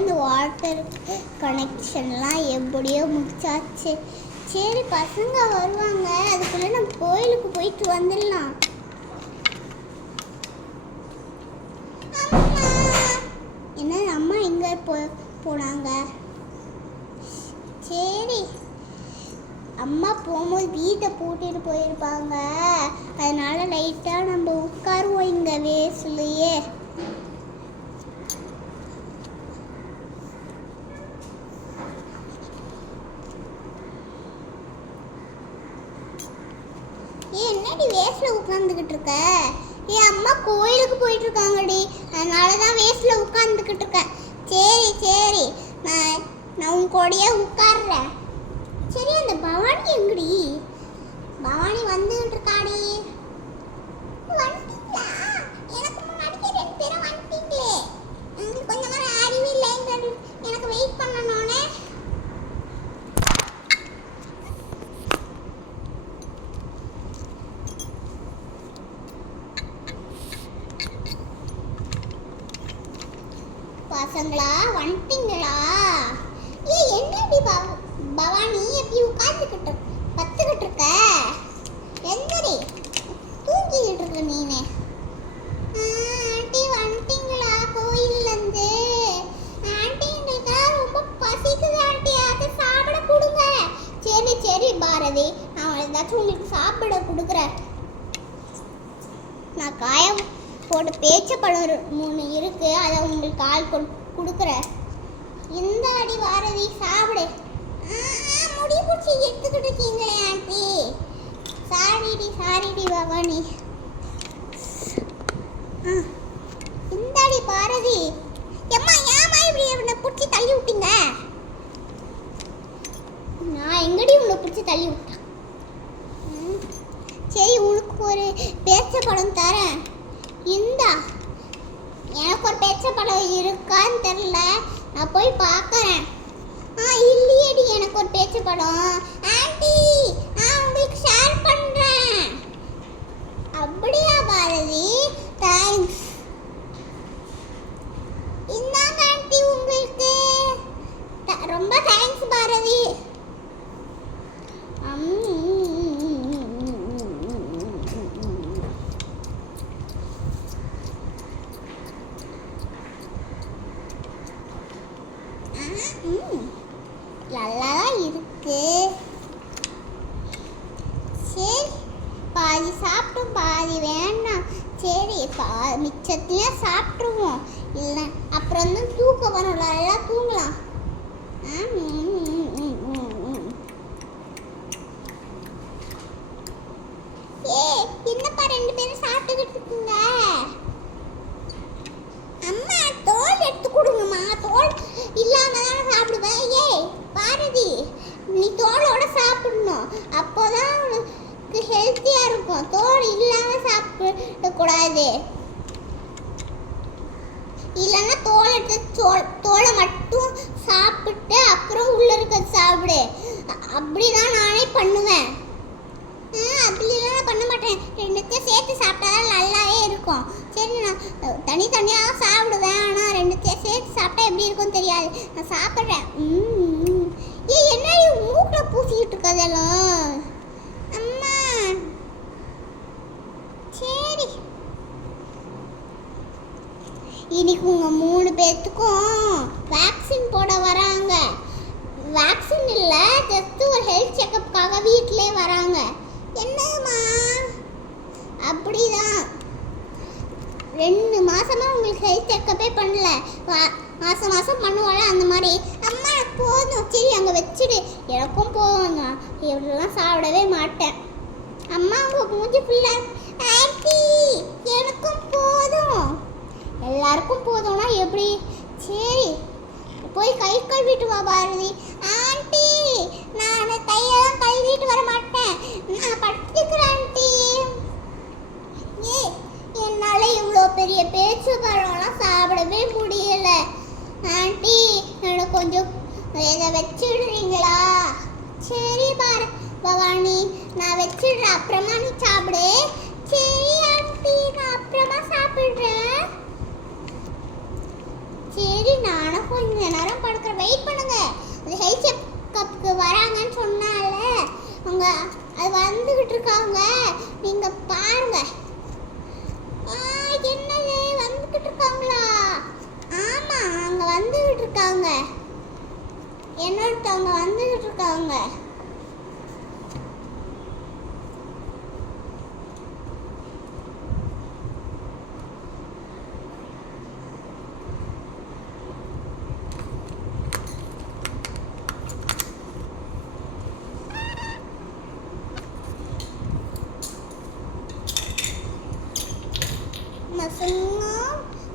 அந்த வாட்டர் கனெக்ஷன்லாம் எப்படியோ முடிச்சாச்சு. சரி பசங்க வருவாங்க, அதுக்குள்ளே நம்ம கோயிலுக்கு போயிட்டு வந்துடலாம். என்ன அம்மா எங்கே போனாங்க? சரி அம்மா போகும்போது வீட்டை பூட்டிட்டு போயிருப்பாங்க, அதனால லைட்டாக நம்ம உட்காருவோம் இங்கே வேஸ்ட்லையே. என்னடி வேஸ்ட்ல உட்காந்துக்கிட்டு இருக்க? அம்மா கோயிலுக்கு போயிட்டு இருக்காங்கடி, அதனால தான் வேஸ்ட்ல உட்காந்துக்கிட்டு இருக்கேன். சரி சரி நான் உன் கூடயே உட்கார்றேன். சரி அந்த பவானி எங்கடி? பவானி வந்துகிட்டு இருக்காடி. வந்துட்டீங்களா? எனக்கு முன்னாடி 2 பேரும் வந்துட்டீங்களே. உங்களுக்கு கொஞ்சம் நேரம் அறிவு இல்லைங்க, எனக்கு வெயிட் பண்ணணும்னே. பசங்களா வந்துட்டீங்களா? என்னடி பவானி எப்படி உட்காந்துக்கிட்டு கத்துக்கிட்டு இருக்க? எந்தடி தூங்கிக்கிட்டு இருக்க நீனே? ஆண்டி வந்துட்டீங்களா கோயிலேருந்து? ஆண்டி எங்களுக்கு ரொம்ப பசிக்குது ஆண்டி, அதை சாப்பிட கொடுங்க. சரி சரி பாரதி, நான் ஏதாச்சும் உங்களுக்கு சாப்பிட கொடுக்குறேன். நான் காயம் போட்டு பேச்சப்பழம் 3 இருக்கு, அதை உங்களுக்கு கால் கொடுக்குறேன். இந்த அடி பாரதி சாப்பிடு. முடி பிடிச்சி எடுத்துக்கிட்டு இருக்கீங்களே ஆண்டி. சாரிடி பவானி. இந்த அடி பாரதி. எம்மா ஏமா இப்படி உன்னை பிடிச்சி தள்ளி விட்டீங்க? நான் எங்கடி உன்னை பிடிச்சி தள்ளி விட்டேன்? சரி உனக்கு ஒரு பேச்சப்பழம் தரேன், இந்தா. எனக்கு ஒரு பேச்சப்பழம் இருக்கான்னு தெரில, நான் போய் பார்க்குறேன். இல்லையடி எனக்கு ஒரு பேச்சப்பழம். ஆண்டி நான் உங்களுக்கு ஷேர் பண்ணுறேன். அப்படியா பாரதி? தேங்க்ஸ். இந்தாங்க ஆண்டி உங்களுக்கு. ரொம்ப தேங்க்ஸ் பாரதி. நல்லா இருக்கு. சரி பாதி சாப்பிட்டோம், பாதி வேண்டாம். சரி மிச்சத்தையும் சாப்பிட்ருவோம், இல்லை அப்புறம் தான் தூக்கம் வரும், நல்லா தூங்கலாம். என்னப்பா 2 பேரும் சாப்பிட்டுக்கிட்டு இருக்குங்க? அம்மா தோல் எடுத்து கொடுங்கம்மா. தோல் இல்லாம தானே சாப்பிடுவேன். பாரதி நீ தோலோட சாப்பிடணும், அப்போதான் உனக்கு ஹெல்த்தியா இருக்கும். தோல் இல்லாம சாப்பிடக்கூடாது, இல்லைன்னா தோல் எடுத்து தோலை மட்டும் சாப்பிட்டு அப்புறம் உள்ள இருக்க சாப்பிடு. அப்படிதான் நானே பண்ணுவேன். அப்படி இல்லைன்னா பண்ண மாட்டேன். 2த்தையும் சேர்த்து சாப்பிட்டாதான் நல்லாவே இருக்கும். சரி நான் தனித்தனியாக சாப்பிடுவேன், ஆனால் 2த்தையும் சேர்த்து சாப்பிட்டா எப்படி இருக்கும்னு தெரியாது. நான் சாப்பிட்றேன். என்ன மூக்கில் பூசிக்கிட்டு இருக்கதெல்லாம்? அம்மா சரி இன்னைக்கு உங்கள் 3 பேர்த்துக்கும் வேக்சின் போட வராங்க. வேக்சின் இல்லை, ஜஸ்ட் ஒரு ஹெல்த் செக்கப்புக்காக வீட்டிலே வராங்க. என்னம்மா? அப்படிதான் 2 மாசமா உங்களுக்கு ஹெல்த் செக்கப்பே பண்ணல. மாசம் மாசம் பண்ணுவாள் அந்த மாதிரி. அம்மா போதும், சரி அங்கே வச்சுடு. எனக்கும் போதும், இவ்வளோலாம் சாப்பிடவே மாட்டேன். அம்மா உங்க மூஞ்சி ஃபுல்லாக. ஆண்டி எனக்கும் போதும். எல்லாருக்கும் போதும்னா எப்படி? சரி போய் கை கழுவிட்டு வா பாரதி. ஆண்டி நான் கையெல்லாம் கழுவிட்டு வர மாட்டேன், நான் படுத்துக்கிறேன் ஆண்டி. என்னால் இவ்வளோ பெரிய பேச்சு பழம்லாம் சாப்பிடவே முடியல ஆண்டி. எனக்கு கொஞ்சம் இதை வச்சுடுறீங்களா? சரி பவானி நான் வச்சிடுறேன், அப்புறமா நீ சாப்பிடு. சரி ஆண்டி நான் அப்புறமா சாப்பிட்றேன். சரி நானும் கொஞ்ச நேரம் படுக்கிறேன், வெயிட் பண்ணுங்க. அது ஹெல்த் செக்கப்புக்கு வராங்கன்னு சொன்னால அவங்க அது வந்துகிட்டு இருக்காங்க, நீங்க பாருங்க. என்னது வந்துகிட்டு இருக்காங்களா? ஆமா அங்க வந்துகிட்டு இருக்காங்க, என்னொருத்தவங்க வந்துகிட்டு இருக்காங்க.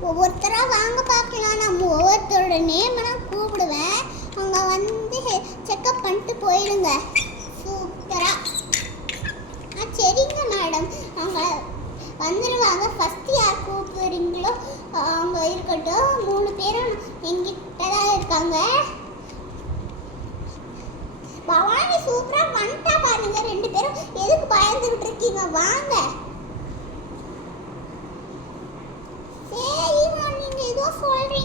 ஒவ்வொருத்தரா வாங்க பார்க்கலாம். நம்ம ஒவ்வொருத்தரோட நேமெல்லாம் கூப்பிடுவேன், அவங்க வந்து செக்கப் பண்ணிட்டு போயிடுங்க. சூப்பரா. சரிங்க மேடம், அவங்க வந்துடுவாங்க. ஃபஸ்ட்டு யார் கூப்பிடுறீங்களோ அவங்க இருக்கட்டும். 3 பேரும் எங்கிட்ட தான் இருக்காங்க. பவானி சூப்பராக வந்துட்டா பாருங்க. 2 பேரும் எதுக்கு பயந்துகிட்டு இருக்கீங்க? வாங்க. சரிம்மா, நீங்க ஏதோ சொல்றீங்க.